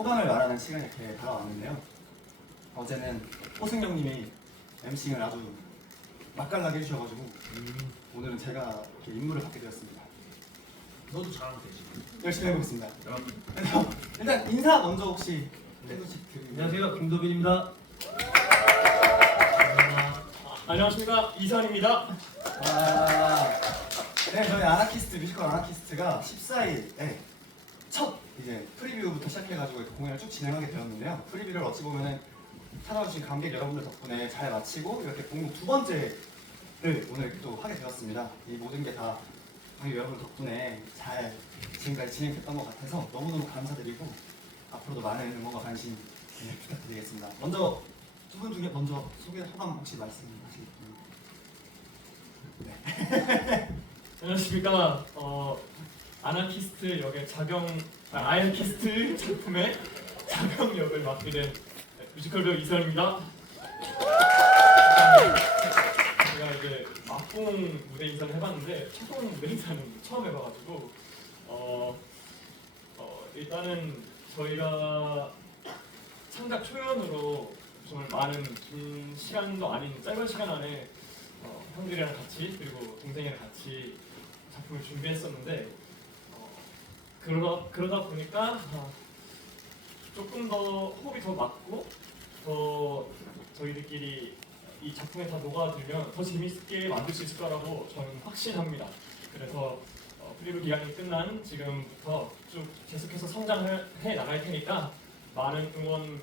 소감을 말하는 시간이 이렇게 다가왔는데요. 어제는 호승영님이 MC를 아주 맛깔나게 해주셔가지고 오늘은 제가 이렇게 임무를 받게 되었습니다. 너도 잘하면 되지. 열심히 해보겠습니다. 그래서 일단 인사 먼저 혹시 해주실 그 안녕하세요, 김도빈입니다. 안녕하십니까 이선입니다. 아, 네, 저희 아나키스트 뮤지컬 아나키스트가 14일에 첫 이제 프리뷰부터 시작해가지고 공연을 쭉 진행하게 되었는데요. 프리뷰를 어찌 보면은 찾아주신 관객 여러분들 덕분에 잘 마치고 이렇게 공부 두 번째를 오늘 또 하게 되었습니다. 이 모든 게 다 관객 여러분 덕분에 잘 지금까지 진행됐던 것 같아서 너무너무 감사드리고 앞으로도 많은 응원과 관심 네, 부탁드리겠습니다. 먼저 두 분 중에 먼저 소개 소감 혹시 말씀하시겠습니까? 안녕하십니까 어, 아나키스트 역의 작용 아, 아야키스트 작품의 작용 역을 맡게 된 뮤지컬 배우 이선입니다. 제가 이제 막공 무대 인사를 해봤는데 최종 무대 인사는 처음 해봐가지고 어, 어, 일단은 저희가 창작 초연으로 정말 많은 긴 시간도 아닌 짧은 시간 안에 어, 형들이랑 같이 그리고 동생이랑 같이 작품을 준비했었는데 어, 그러다 그러다 보니까 어, 조금 더 호흡이 더 맞고 더 저희들끼리 이 작품에 다 녹아들면 더 재밌게 만들 수 있을 거라고 저는 확신합니다. 그래서 어, 프리뷰 기간이 끝난 지금부터 쭉 계속해서 성장해 나갈 테니까 많은 응원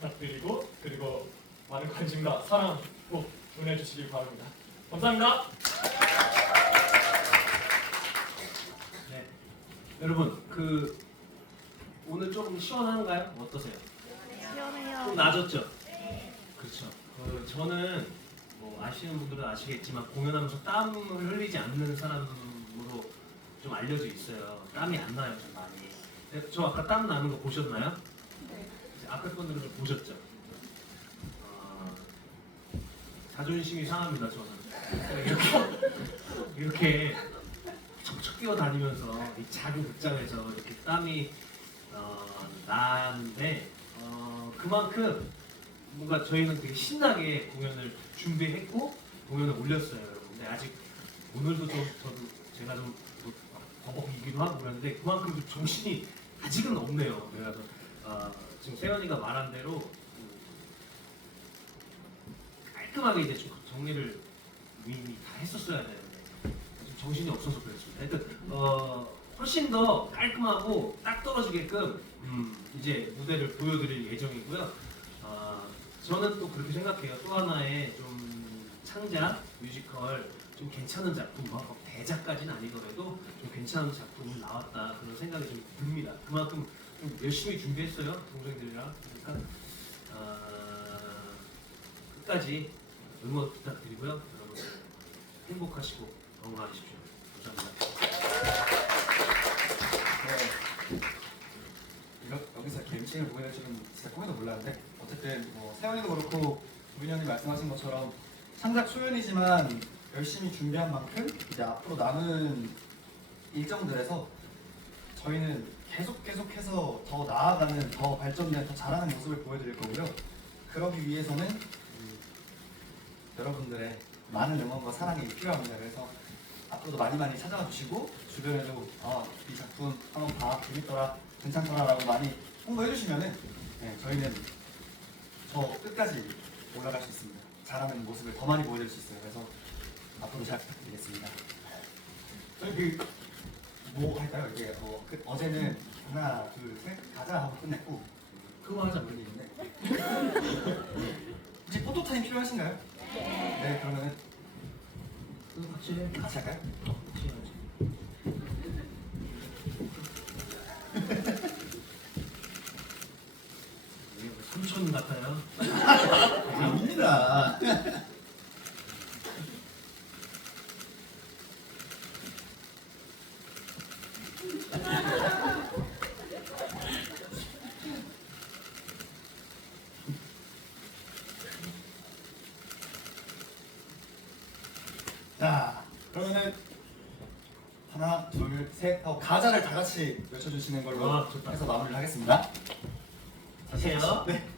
부탁드리고 그리고 많은 관심과 사랑 꼭 보내주시길 바랍니다. 감사합니다. 여러분, 그 오늘 조금 시원한가요? 어떠세요? 좀 시원해요. 낮았죠? 그렇죠. 그 저는 뭐 아시는 분들은 아시겠지만 공연하면서 땀을 흘리지 않는 사람으로 좀 알려져 있어요. 땀이 안 나요, 좀 많이. 네, 저 아까 땀 나는 거 보셨나요? 네. 이제 앞에 분들은 좀 보셨죠? 어, 자존심이 상합니다, 저는. 이렇게 이렇게 뛰어 다니면서 이 작은 극장에서 이렇게 땀이 어, 나는데 어, 그만큼 뭔가 저희는 되게 신나게 공연을 준비했고 공연을 올렸어요, 여러분. 근데 아직 오늘도 좀 저도 제가 좀 버벅이기도 하고 그랬는데 그만큼 좀 정신이 아직은 없네요. 그래서 어, 지금 세연이가 말한 대로 음, 깔끔하게 이제 좀 정리를 이미 다 했었어야 좀 정신이 없어서 그랬습니다. 하여튼 어, 훨씬 더 깔끔하고 딱 떨어지게끔 음, 이제 무대를 보여드릴 예정이고요. 어, 저는 또 그렇게 생각해요. 또 하나의 좀 창작 뮤지컬 좀 괜찮은 작품, 뭐 대작까지는 아니더라도 좀 괜찮은 작품이 나왔다 그런 생각이 좀 듭니다. 그만큼 좀 열심히 준비했어요 동생들이랑 그러니까 어, 끝까지 응원 부탁드리고요. 여러분 행복하시고 건강하십시오. 감사합니다. 네. 여기서 갬칭을 보여주는 진짜 꿈에도 몰랐는데 어쨌든 뭐 세원이도 그렇고 우빈이 형님 말씀하신 것처럼 창작 초연이지만 열심히 준비한 만큼 이제 앞으로 남은 일정들에서 저희는 계속 계속해서 더 나아가는 더 발전된 더 잘하는 모습을 보여드릴 거고요 그러기 위해서는 음, 여러분들의 많은 응원과 사랑이 필요합니다 그래서 앞으로도 많이 많이 찾아와 주시고 주변에도 아, 이 작품 한번 봐 재밌더라 괜찮더라라고 많이 홍보해 주시면은 네, 저희는 더 끝까지 올라갈 수 있습니다. 잘하는 모습을 더 많이 보여드릴 수 있어요. 그래서 앞으로 잘 부탁드리겠습니다. 저희 그뭐 할까요? 이게 뭐 그, 어제는 하나 둘셋 가자 하고 끝냈고 그거 하자 그랬는데 혹시 포토 타임 필요하신가요? 네. 그러면은 같이 해. 같이 할까요? 선택하고 어, 가자를 다 같이 외쳐주시는 걸로 아, 해서 마무리를 하겠습니다. 자세요. 네.